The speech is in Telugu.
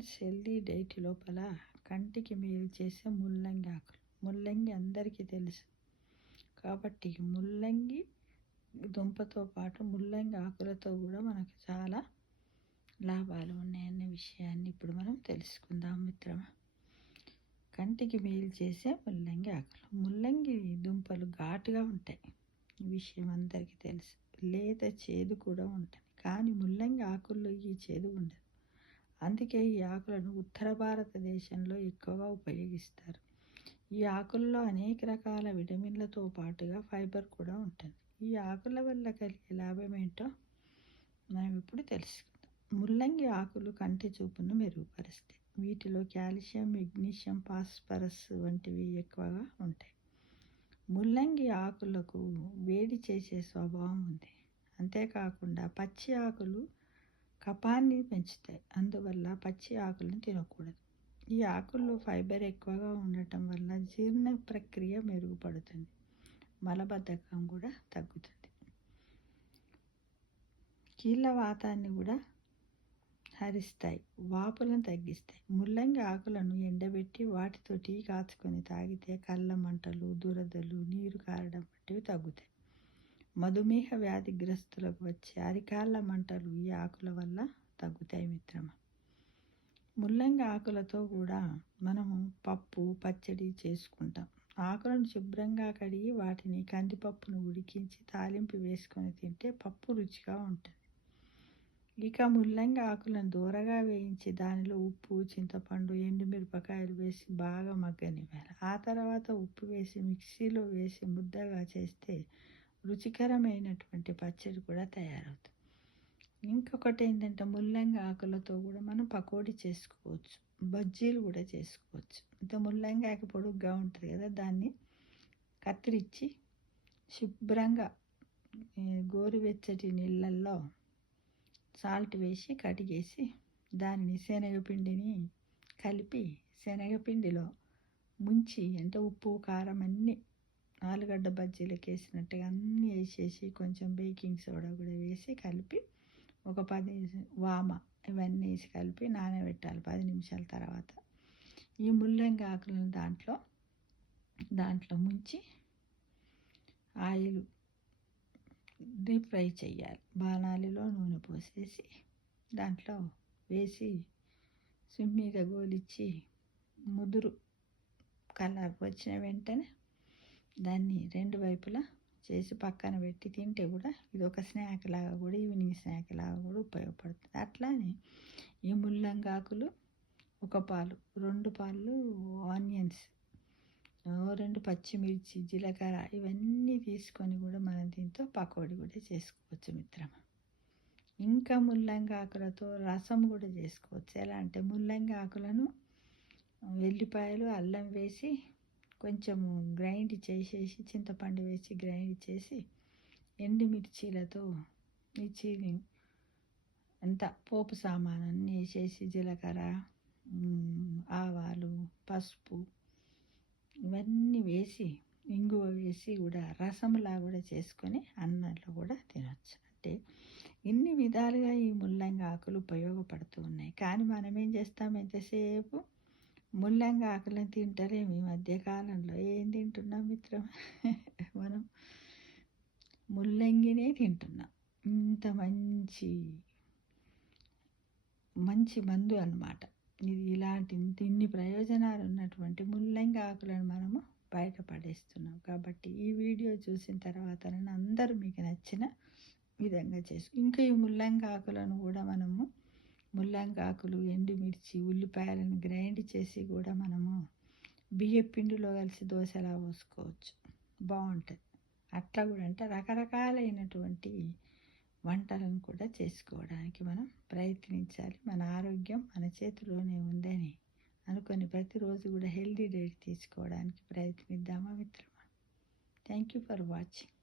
ఫ్రెండ్స్, హెల్దీ డైట్ లోపల కంటికి మేలు చేసే ముల్లంగి ఆకులు. ముల్లంగి అందరికీ తెలుసు కాబట్టి ముల్లంగి దుంపతో పాటు ముల్లంగి ఆకులతో కూడా మనకు చాలా లాభాలు ఉన్నాయన్న విషయాన్ని ఇప్పుడు మనం తెలుసుకుందాం మిత్రమా. కంటికి మేలు చేసే ముల్లంగి ఆకులు. ముల్లంగి దుంపలు ఘాటుగా ఉంటాయి, ఈ విషయం అందరికీ తెలుసు. లేదా చేదు కూడా ఉంటుంది, కానీ ముల్లంగి ఆకుల్లో ఈ చేదు ఉండదు. అందుకే ఈ ఆకులను ఉత్తర భారతదేశంలో ఎక్కువగా ఉపయోగిస్తారు. ఈ ఆకుల్లో అనేక రకాల విటమిన్లతో పాటుగా ఫైబర్ కూడా ఉంటుంది. ఈ ఆకుల వల్ల కలిగే లాభం ఏంటో మనం ఇప్పుడు తెలుసుకుందాం. ముల్లంగి ఆకులు కంటి చూపును మెరుగుపరుస్తాయి. వీటిలో కాల్షియం, మెగ్నీషియం, ఫాస్ఫరస్ వంటివి ఎక్కువగా ఉంటాయి. ముల్లంగి ఆకులకు వేడి చేసే స్వభావం ఉంది. అంతేకాకుండా పచ్చి ఆకులు కఫాన్ని పెంచుతాయి, అందువల్ల పచ్చి ఆకులను తినకూడదు. ఈ ఆకుల్లో ఫైబర్ ఎక్కువగా ఉండటం వల్ల జీర్ణ ప్రక్రియ మెరుగుపడుతుంది, మలబద్ధకం కూడా తగ్గుతుంది, కీళ్ళ వాతాన్ని కూడా హరిస్తాయి, వాపులను తగ్గిస్తాయి. ముల్లంగి ఆకులను ఎండబెట్టి వాటితో టీ కాచుకొని తాగితే కళ్ళ మంటలు, దురదలు, నీరు కారడం వంటివి తగ్గుతాయి. మధుమేహ వ్యాధిగ్రస్తులకు వచ్చే అరికాళ్ళ మంటలు ఈ ఆకుల వల్ల తగ్గుతాయి మిత్రమా. ముల్లంగి ఆకులతో కూడా మనము పప్పు, పచ్చడి చేసుకుంటాం. ఆకులను శుభ్రంగా కడిగి వాటిని కందిపప్పును ఉడికించి తాలింపు వేసుకొని తింటే పప్పు రుచిగా ఉంటుంది. ఇక ముల్లంగి ఆకులను దూరగా వేయించి దానిలో ఉప్పు, చింతపండు, ఎండుమిరపకాయలు వేసి బాగా మగ్గనివ్వాలి. ఆ తర్వాత ఉప్పు వేసి మిక్సీలో వేసి ముద్దగా చేస్తే రుచికరమైనటువంటి పచ్చడి కూడా తయారవుతుంది. ఇంకొకటి ఏంటంటే ముల్లంగి ఆకులతో కూడా మనం పకోడీ చేసుకోవచ్చు, బజ్జీలు కూడా చేసుకోవచ్చు. ఇంత ముల్లంగి ఆకు పొడుగ్గా ఉంటుంది కదా, దాన్ని కత్తిరించి శుభ్రంగా గోరువెచ్చటి నీళ్ళల్లో సాల్ట్ వేసి కడిగేసి దానిని శనగపిండిని కలిపి శనగపిండిలో ముంచి, అంటే ఉప్పు, కారం అన్నీ ఆలుగడ్డ బజ్జీలకు వేసినట్టుగా అన్నీ వేసేసి కొంచెం బేకింగ్ సోడా కూడా వేసి కలిపి ఒక 10 వామ ఇవన్నీ వేసి కలిపి నానబెట్టాలి 10 నిమిషాల తర్వాత. ఈ ముల్లంగి ఆకులను దాంట్లో ముంచి ఆయిల్ డీప్ ఫ్రై చేయాలి. బాణాలిలో నూనె పోసేసి దాంట్లో వేసి సిమ్ మీద గోలిచ్చి ముదురు కలర్ వచ్చిన వెంటనే దాన్ని 2 వైపులా చేసి పక్కన పెట్టి తింటే కూడా ఇది ఒక స్నాక్ లాగా కూడా, ఈవినింగ్ స్నాక్ లాగా కూడా ఉపయోగపడుతుంది. అట్లానే ఈ ముల్లంగి ఆకులు 1 పాలు, 2 పాలు ఆనియన్స్, 2 పచ్చిమిర్చి, జీలకర్ర ఇవన్నీ తీసుకొని కూడా మనం దీంతో పకోడీ కూడా చేసుకోవచ్చు మిత్రమా. ఇంకా ముల్లంగి ఆకులతో రసం కూడా చేసుకోవచ్చు. ఎలా అంటే ముల్లంగి ఆకులను వెల్లిపాయలు, అల్లం వేసి కొంచెము గ్రైండ్ చేసేసి చింతపండు వేసి గ్రైండ్ చేసి ఎండుమిర్చీలతో మిర్చిని అంతా పోపు సామాను అన్నీ వేసేసి జీలకర్ర, ఆవాలు, పసుపు ఇవన్నీ వేసి ఇంగువ వేసి కూడా రసంలా కూడా చేసుకొని అన్నంలో కూడా తినవచ్చు. అంటే ఇన్ని విధాలుగా ఈ ముల్లంగి ఆకులు ఉపయోగపడుతూ ఉన్నాయి. కానీ మనం ఏం చేస్తాం, ఎంతసేపు ముల్లంగి ఆకులను తింటారేమి ఈ మధ్యకాలంలో. ఏం తింటున్నాం మిత్రం, మనం ముల్లంగినే తింటున్నాం. ఇంత మంచి మందు అన్నమాట ఇది. ఇన్ని ప్రయోజనాలు ఉన్నటువంటి ముల్లంగి ఆకులను మనము బయటపడేస్తున్నాం. కాబట్టి ఈ వీడియో చూసిన తర్వాత అందరూ మీకు నచ్చిన విధంగా ఇంకా ఈ ముల్లంగి ఆకులను కూడా మనము ముల్లంగి ఆకులు, ఎండుమిర్చి, ఉల్లిపాయలను గ్రైండ్ చేసి కూడా మనము బియ్యం పిండిలో కలిసి దోశలా పోసుకోవచ్చు, బాగుంటుంది. అట్లా కూడా అంటే రకరకాలైనటువంటి వంటలను కూడా చేసుకోవడానికి మనం ప్రయత్నించాలి. మన ఆరోగ్యం మన చేతిలోనే ఉందని అనుకొని ప్రతిరోజు కూడా హెల్దీ డైట్ తీసుకోవడానికి ప్రయత్నిద్దామా మిత్రమా. Thank you for watching.